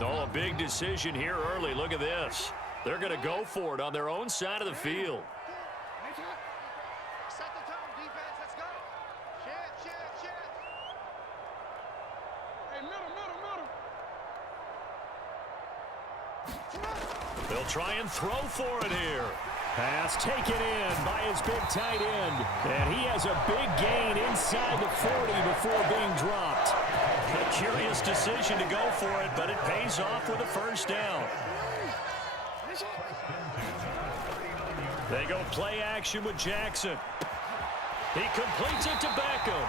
Oh, a big decision here early. Look at this. They're going to go for it on their own side of the field. Set the tone, defense. Let's go. Shift. Hey, middle. They'll try and throw for it here. Pass taken in by his big tight end. And he has a big gain inside the 40 before being dropped. A curious decision to go for it, but it pays off with a first down. They go play action with Jackson. He completes it to Beckham.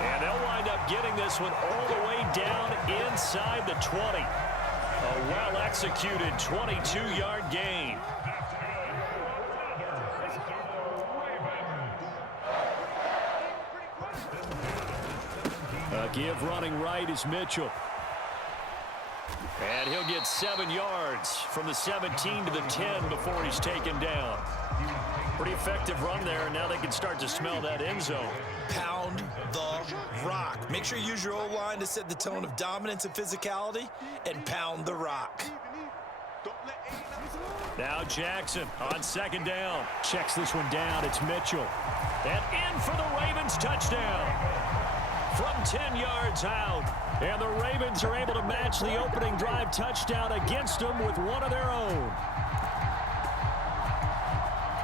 And they'll wind up getting this one all the way down inside the 20. A well-executed 22-yard gain. A give running right is Mitchell. And he'll get 7 yards from the 17 to the 10 before he's taken down. Pretty effective run there, and now they can start to smell that end zone. Pound the rock. Make sure you use your O-line to set the tone of dominance and physicality, and pound the rock. Now Jackson on second down. Checks this one down. It's Mitchell. And in for the Ravens touchdown. From 10 yards out. And the Ravens are able to match the opening drive touchdown against them with one of their own.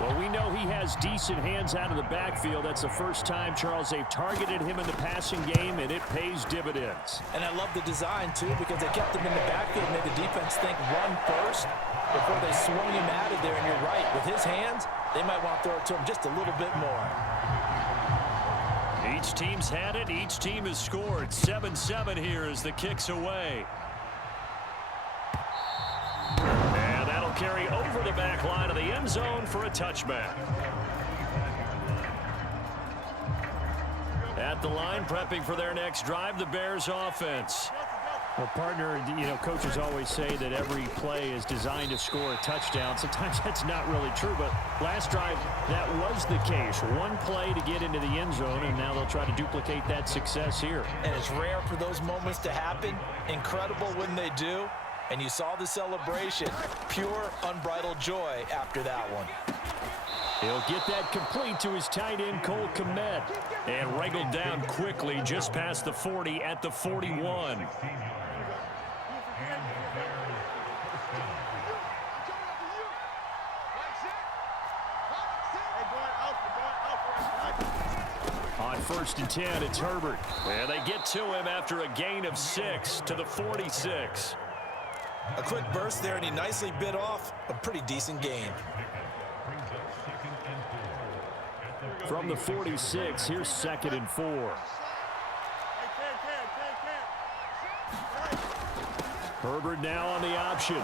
Well, we know he has decent hands out of the backfield. That's the first time, Charles, they've targeted him in the passing game, and it pays dividends. And I love the design, too, because they kept him in the backfield and made the defense think run first before they swung him out of there. And you're right, with his hands, they might want to throw it to him just a little bit more. Each team's had it. Each team has scored. 7-7 here as the kick's away. And that'll carry over the back line of the end zone for a touchback. At the line, prepping for their next drive, the Bears offense. Well, partner, you know, coaches always say that every play is designed to score a touchdown. Sometimes that's not really true, but last drive, that was the case. One play to get into the end zone, and now they'll try to duplicate that success here. And it's rare for those moments to happen. Incredible when they do. And you saw the celebration. Pure, unbridled joy after that one. He'll get that complete to his tight end, Cole Kmet. And wriggled down quickly just past the 40 at the 41. On 1st and 10, it's Herbert. And they get to him after a gain of 6 to the 46. A quick burst there, and he nicely bit off a pretty decent gain. From the 46, here's 2nd and 4. Herbert now on the option.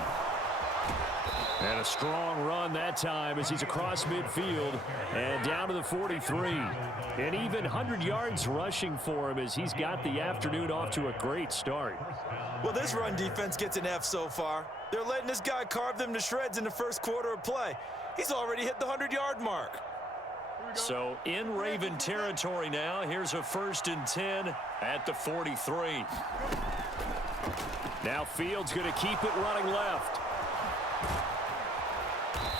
And a strong run that time as he's across midfield and down to the 43. And even 100 yards rushing for him as he's got the afternoon off to a great start. Well, this run defense gets an F so far. They're letting this guy carve them to shreds in the first quarter of play. He's already hit the 100-yard mark. So in Raven territory now. Here's a 1st and 10 at the 43. Now Fields going to keep it running left.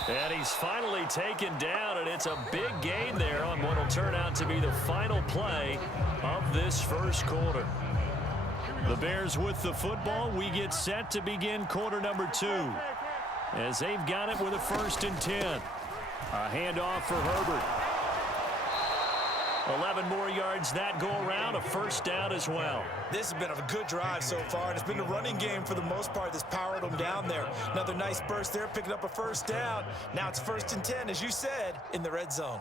And he's finally taken down, and it's a big gain there on what will turn out to be the final play of this first quarter. The Bears with the football. We get set to begin quarter number 2 as they've got it with a 1st and 10. A handoff for Herbert. 11 more yards that go around, a first down as well. This has been a good drive so far, and it's been the running game for the most part that's powered them down there. Another nice burst there, picking up a first down. Now it's 1st and 10, as you said, in the red zone.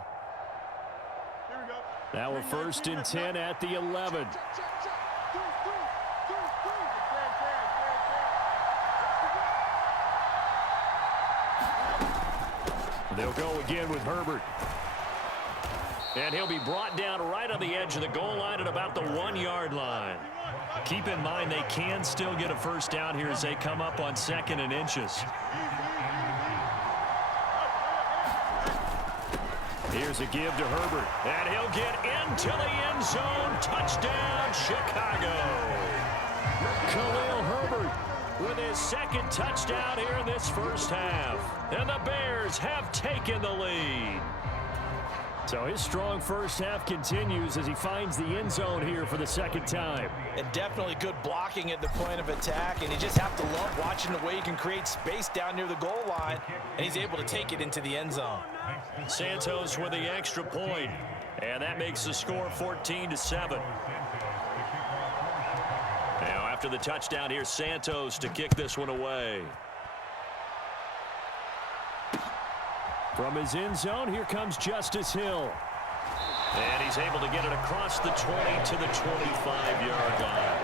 Now a 1st and 10 at the 11. They'll go again with Herbert. And he'll be brought down right on the edge of the goal line at about the 1-yard line. Keep in mind they can still get a first down here as they come up on 2nd and inches. Here's a give to Herbert. And he'll get into the end zone. Touchdown, Chicago. Khalil Herbert with his second touchdown here in this first half. And the Bears have taken the lead. So his strong first half continues as he finds the end zone here for the second time. And definitely good blocking at the point of attack, and you just have to love watching the way he can create space down near the goal line, and he's able to take it into the end zone. Santos with the extra point, and that makes the score 14-7. Now after the touchdown, here's Santos to kick this one away. From his end zone, here comes Justice Hill. And he's able to get it across the 20 to the 25-yard line.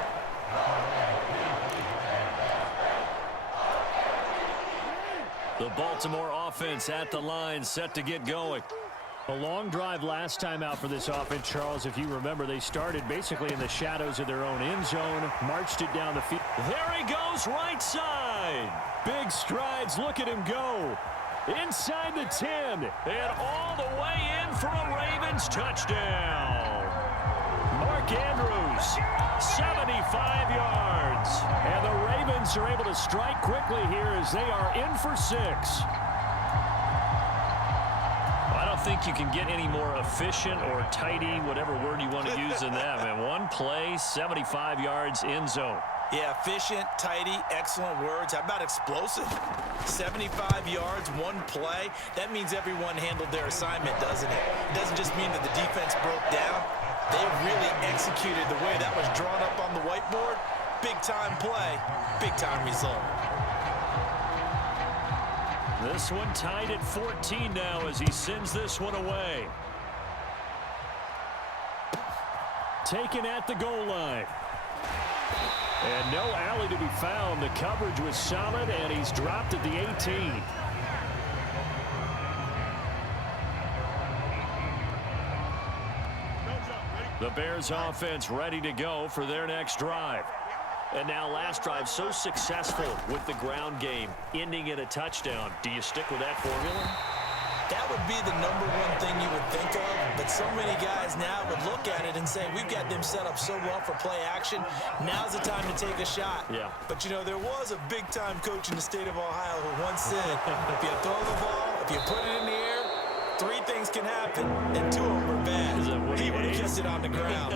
The Baltimore offense at the line, set to get going. A long drive last time out for this offense, Charles. If you remember, they started basically in the shadows of their own end zone, marched it down the field. There he goes, right side. Big strides, look at him go. Inside the 10, and all the way in for a Ravens touchdown. Mark Andrews, 75 yards. And the Ravens are able to strike quickly here as they are in for 6. I don't think you can get any more efficient or tidy, whatever word you want to use in that. Man, one play, 75 yards, end zone. Yeah, efficient, tidy, excellent words. How about explosive? 75 yards, one play. That means everyone handled their assignment, doesn't it? It doesn't just mean that the defense broke down. They really executed the way that was drawn up on the whiteboard. Big-time play, big-time result. This one tied at 14 now as he sends this one away. Taken at the goal line. And no alley to be found. The coverage was solid, and he's dropped at the 18. The Bears offense ready to go for their next drive. And now last drive so successful with the ground game, ending in a touchdown. Do you stick with that formula? That would be the number one thing you would think of, but so many guys now would look at it and say, we've got them set up so well for play action. Now's the time to take a shot. Yeah. But, you know, there was a big-time coach in the state of Ohio who once said, if you throw the ball, if you put it in the air, 3 things can happen, and 2 of them are bad. He would have kissed it on the ground.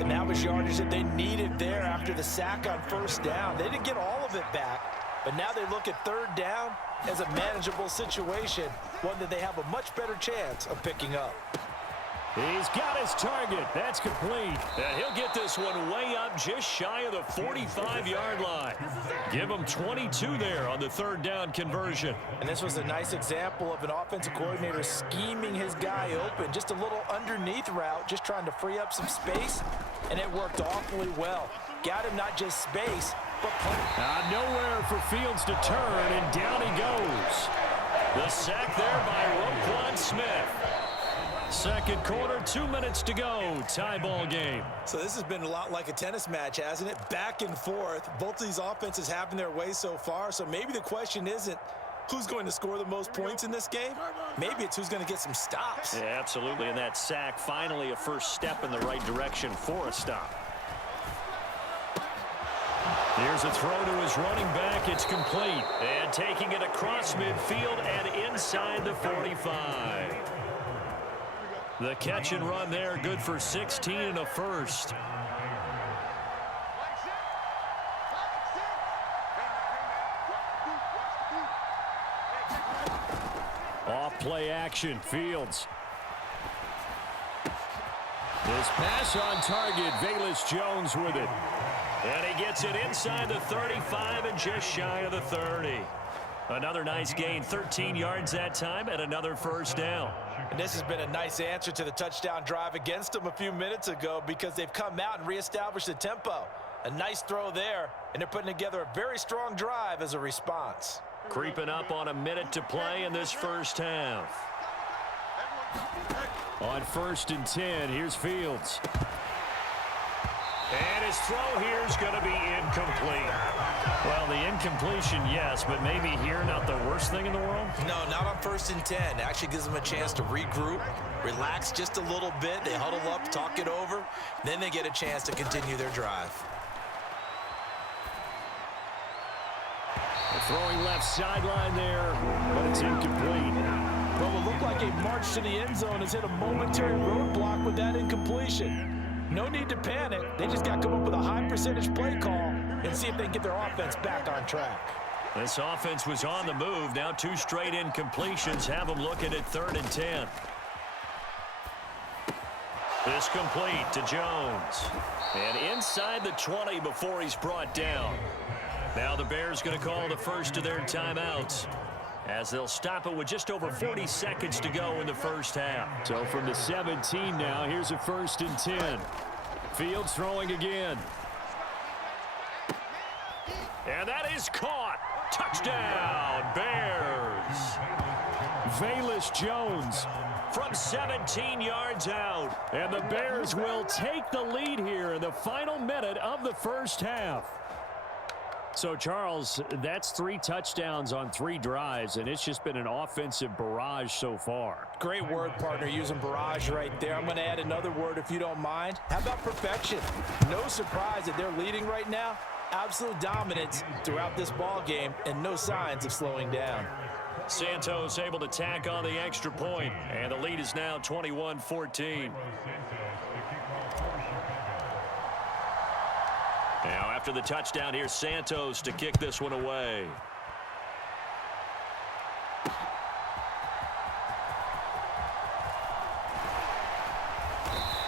And that was yardage that they needed there after the sack on first down. They didn't get all of it back. But now they look at third down as a manageable situation, one that they have a much better chance of picking up. He's got his target. That's complete. And he'll get this one way up just shy of the 45-yard line. Give him 22 there on the third down conversion. And this was a nice example of an offensive coordinator scheming his guy open. Just a little underneath route, just trying to free up some space, and it worked awfully well. Got him not just space, but nowhere for Fields to turn, and down he goes. The sack there by Roquan Smith. Second quarter, 2 minutes to go. Tie ball game. So this has been a lot like a tennis match, hasn't it? Back and forth. Both of these offenses having their way so far. So maybe the question isn't who's going to score the most points in this game. Maybe it's who's going to get some stops. Yeah, absolutely. And that sack, finally a first step in the right direction for a stop. Here's a throw to his running back. It's complete. And taking it across midfield and inside the 45. The catch and run there, good for 16 and a first. Off play action, Fields. This pass on target, Velus Jones with it. And he gets it inside the 35 and just shy of the 30. Another nice gain, 13 yards that time, and another first down. And this has been a nice answer to the touchdown drive against them a few minutes ago because they've come out and reestablished the tempo. A nice throw there, and they're putting together a very strong drive as a response. Creeping up on a minute to play in this first half. On 1st and 10, here's Fields. And his throw here is going to be incomplete. Well, the incompletion, yes, but maybe here not the worst thing in the world? No, not on 1st and 10. It actually gives them a chance to regroup, relax just a little bit. They huddle up, talk it over. Then they get a chance to continue their drive. Throwing left sideline there, but it's incomplete. Well, it looked like a march to the end zone has hit a momentary roadblock with that incompletion. No need to panic. They just got to come up with a high percentage play call and see if they can get their offense back on track. This offense was on the move. Now 2 straight incompletions have them looking at 3rd and 10. This complete to Jones. And inside the 20 before he's brought down. Now the Bears going to call the first of their timeouts, as they'll stop it with just over 40 seconds to go in the first half. So from the 17 now, here's a 1st and 10. Fields throwing again. And that is caught. Touchdown, Bears. Velus Jones from 17 yards out. And the Bears will take the lead here in the final minute of the first half. So, Charles, that's 3 touchdowns on 3 drives, and it's just been an offensive barrage so far. Great word, partner, using barrage right there. I'm going to add another word if you don't mind. How about perfection? No surprise that they're leading right now. Absolute dominance throughout this ball game and no signs of slowing down. Santos able to tack on the extra point, and the lead is now 21-14. Now after the touchdown, here's Santos to kick this one away.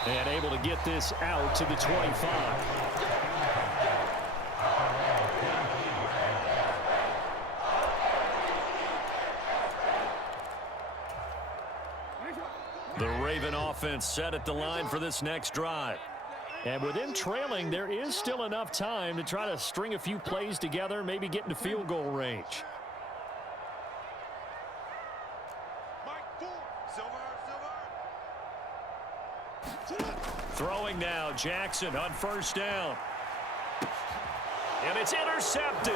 And able to get this out to the 25. The Raven offense set at the line for this next drive. And with them trailing, there is still enough time to try to string a few plays together, maybe get into field goal range. Throwing now, Jackson on 1st down. And it's intercepted.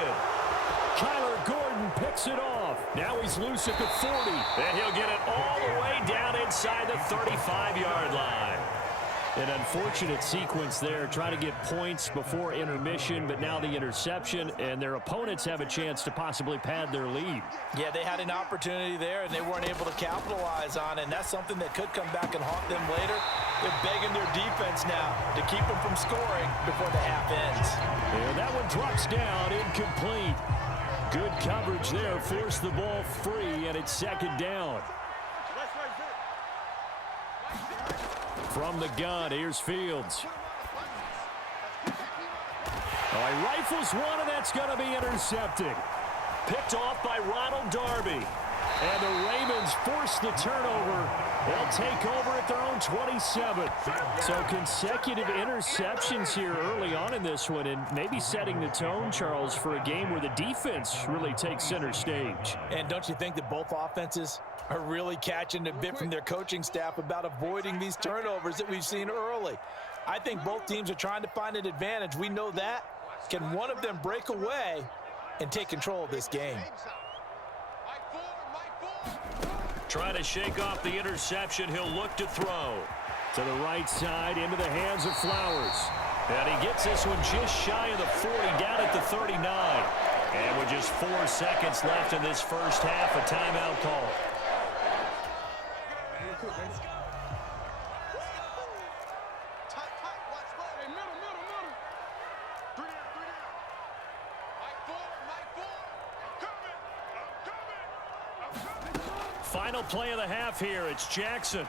Kyler Gordon picks it off. Now he's loose at the 40. And he'll get it all the way down inside the 35-yard line. An unfortunate sequence there, trying to get points before intermission, but now the interception, and their opponents have a chance to possibly pad their lead. Yeah, they had an opportunity there, and they weren't able to capitalize on it, and that's something that could come back and haunt them later. They're begging their defense now to keep them from scoring before the half ends. And that one drops down, incomplete. Good coverage there, forced the ball free, and it's 2nd down. From the gun, here's Fields. Oh, he rifles one, and that's going to be intercepted. Picked off by Ronald Darby. And the Ravens force the turnover. They'll take over at their own 27. So consecutive interceptions here early on in this one, and maybe setting the tone, Charles, for a game where the defense really takes center stage. And don't you think that both offenses are really catching a bit from their coaching staff about avoiding these turnovers that we've seen early? I think both teams are trying to find an advantage. We know that. Can one of them break away and take control of this game? Trying to shake off the interception. He'll look to throw. To the right side, into the hands of Flowers. And he gets this one just shy of the 40, down at the 39. And with just 4 seconds left in this first half, a timeout call. Final play of the half here. It's Jackson.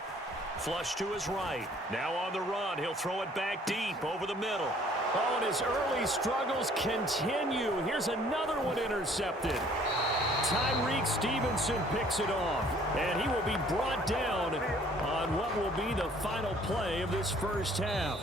Flush to his right. Now on the run. He'll throw it back deep over the middle. Oh, and his early struggles continue. Here's another one intercepted. Tyreek Stevenson picks it off. And he will be brought down on what will be the final play of this first half.